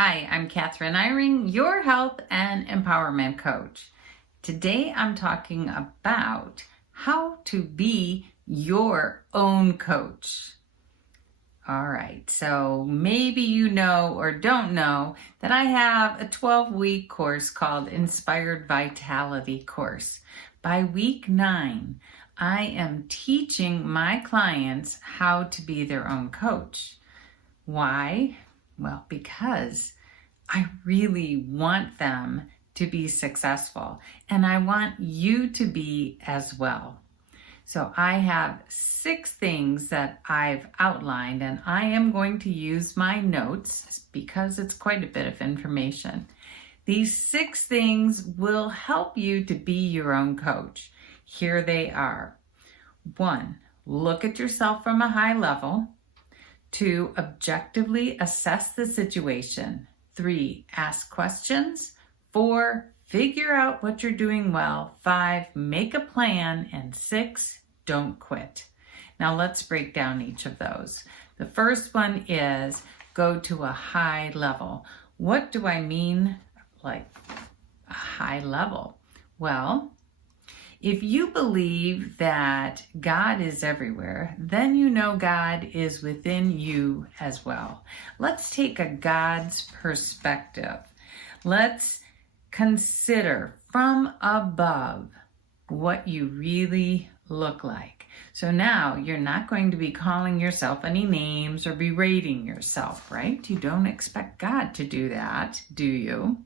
Hi, I'm Kathryn Eyring, your health and empowerment coach. Today I'm talking about how to be your own coach. All right, so maybe you know or don't know that I have a 12-week course called Inspired Vitality Course. By week 9, I am teaching my clients how to be their own coach. Why? Well, because I really want them to be successful, and I want you to be as well. So I have 6 things that I've outlined, and I am going to use my notes because it's quite a bit of information. These 6 things will help you to be your own coach. Here they are. 1, look at yourself from a high level. 2, objectively assess the situation. 3, ask questions. 4, figure out what you're doing well. 5, make a plan. And 6, don't quit. Now let's break down each of those. The first one is go to a high level. What do I mean, like a high level? Well, if you believe that God is everywhere, then you know God is within you as well. Let's take a God's perspective. Let's consider from above what you really look like. So now you're not going to be calling yourself any names or berating yourself, right? You don't expect God to do that, do you?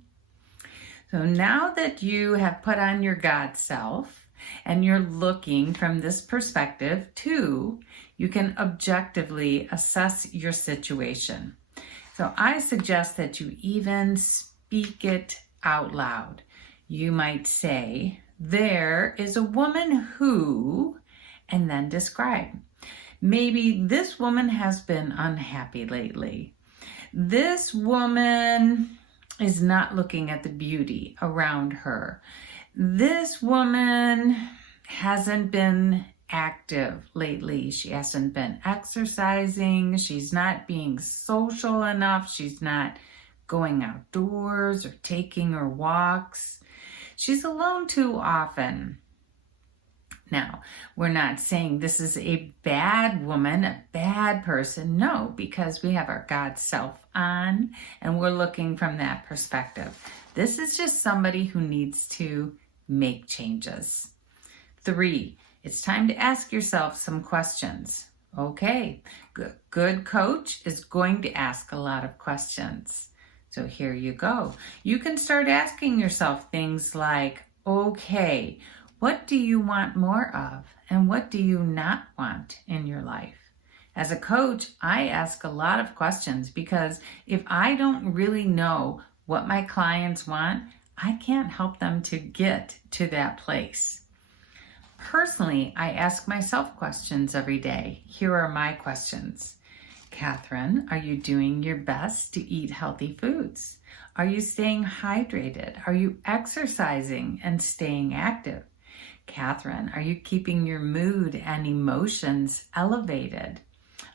So now that you have put on your God self, and you're looking from this perspective too, you can objectively assess your situation. So I suggest that you even speak it out loud. You might say, there is a woman who, and then describe. Maybe this woman has been unhappy lately. This woman is not looking at the beauty around her. This woman hasn't been active lately. She hasn't been exercising. She's not being social enough. She's not going outdoors or taking her walks. She's alone too often. Now, we're not saying this is a bad woman, a bad person. No, because we have our God self on and we're looking from that perspective. This is just somebody who needs to make changes. 3, it's time to ask yourself some questions. Okay, good coach is going to ask a lot of questions. So here you go. You can start asking yourself things like, okay, what do you want more of? And what do you not want in your life? As a coach, I ask a lot of questions because if I don't really know what my clients want, I can't help them to get to that place. Personally, I ask myself questions every day. Here are my questions. Kathryn, are you doing your best to eat healthy foods? Are you staying hydrated? Are you exercising and staying active? Kathryn, are you keeping your mood and emotions elevated?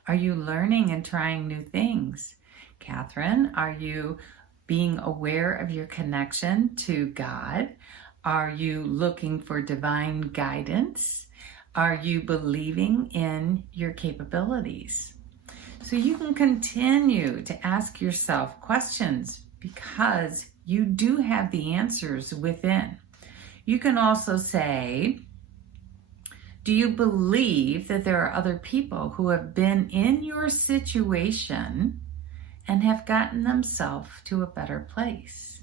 Are you learning and trying new things? Kathryn, are you being aware of your connection to God? Are you looking for divine guidance? Are you believing in your capabilities? So you can continue to ask yourself questions because you do have the answers within. You can also say, do you believe that there are other people who have been in your situation and have gotten themselves to a better place?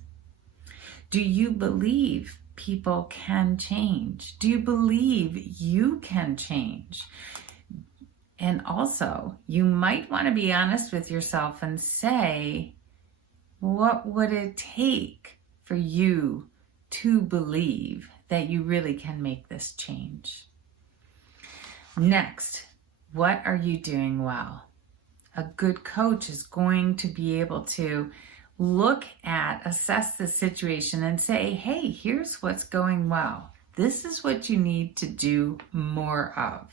Do you believe people can change? Do you believe you can change? And also, you might want to be honest with yourself and say, what would it take for you to believe that you really can make this change? Next, what are you doing well? A good coach is going to be able to assess the situation and say, hey, here's what's going well. This is what you need to do more of.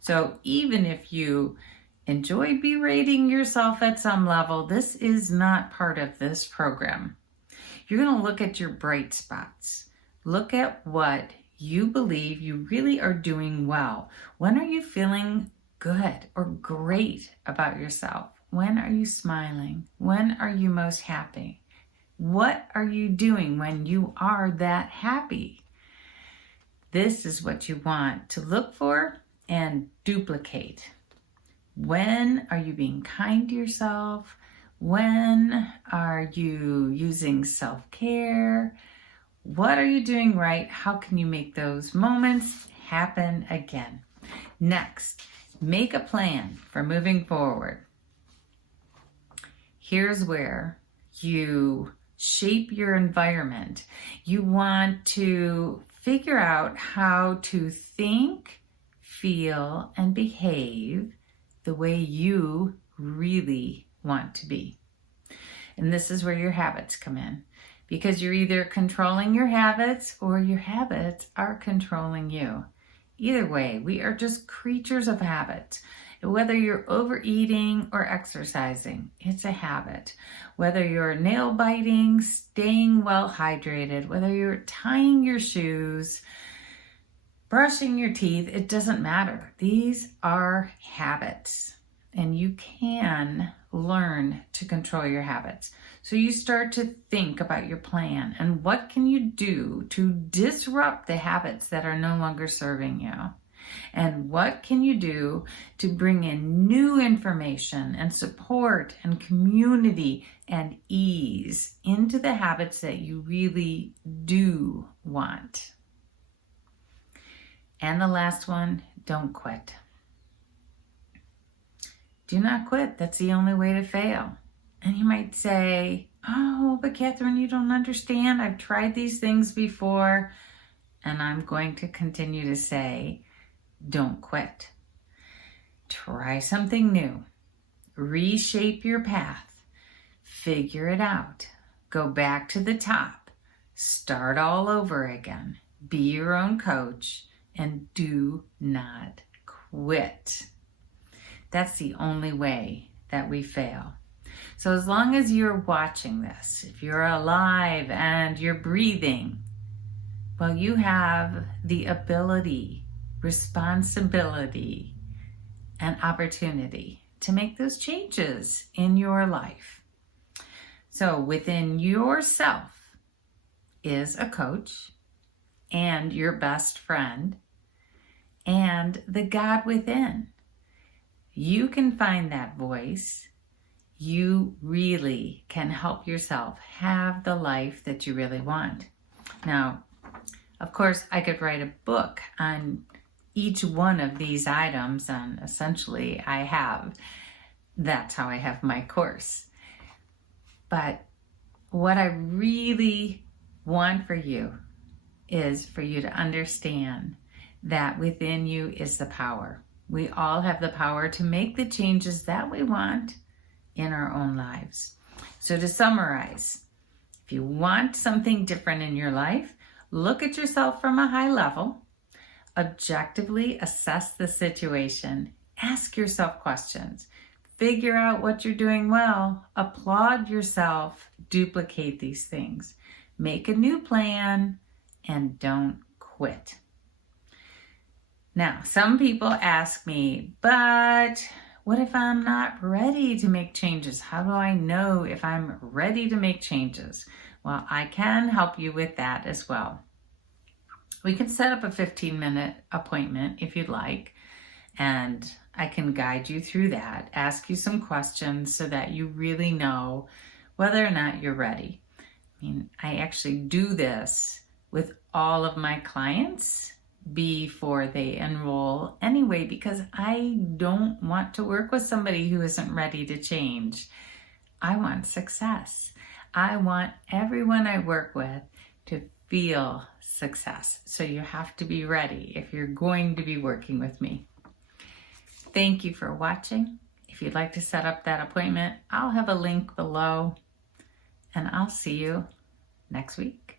So even if you enjoy berating yourself at some level. This is not part of this program. You're going to look at your bright spots. Look at what you believe you really are doing well. When are you feeling good or great about yourself? When are you smiling? When are you most happy? What are you doing when you are that happy? This is what you want to look for and duplicate. When are you being kind to yourself? When are you using self-care? What are you doing right? How can you make those moments happen again? Next, make a plan for moving forward. Here's where you shape your environment. You want to figure out how to think, feel, and behave the way you really want to be. And this is where your habits come in, because you're either controlling your habits or your habits are controlling you. Either way, we are just creatures of habit. Whether you're overeating or exercising, it's a habit. Whether you're nail biting, staying well hydrated, whether you're tying your shoes, brushing your teeth, it doesn't matter. These are habits, and you can learn to control your habits. So you start to think about your plan and what can you do to disrupt the habits that are no longer serving you? And what can you do to bring in new information and support and community and ease into the habits that you really do want? And the last one, don't quit. Do not quit. That's the only way to fail. And you might say, oh, but Kathryn, you don't understand. I've tried these things before. And I'm going to continue to say, don't quit. Try something new. Reshape your path. Figure it out. Go back to the top. Start all over again. Be your own coach and do not quit. That's the only way that we fail. So as long as you're watching this, if you're alive and you're breathing, well, you have the ability, responsibility, and opportunity to make those changes in your life. So within yourself is a coach and your best friend and the God within. You can find that voice. You really can help yourself have the life that you really want. Now, of course, I could write a book on each one of these items, and essentially that's how I have my course. But what I really want for you is for you to understand that within you is the power. We all have the power to make the changes that we want in our own lives. So to summarize, if you want something different in your life, look at yourself from a high level, objectively assess the situation, ask yourself questions, figure out what you're doing well, applaud yourself, duplicate these things, make a new plan, and don't quit. Now, some people ask me, but what if I'm not ready to make changes? How do I know if I'm ready to make changes? Well, I can help you with that as well. We can set up a 15-minute appointment if you'd like, and I can guide you through that, ask you some questions so that you really know whether or not you're ready. I mean, I actually do this with all of my clients before they enroll anyway, because I don't want to work with somebody who isn't ready to change. I want success. I want everyone I work with to feel success. So you have to be ready if you're going to be working with me. Thank you for watching. If you'd like to set up that appointment, I'll have a link below, and I'll see you next week.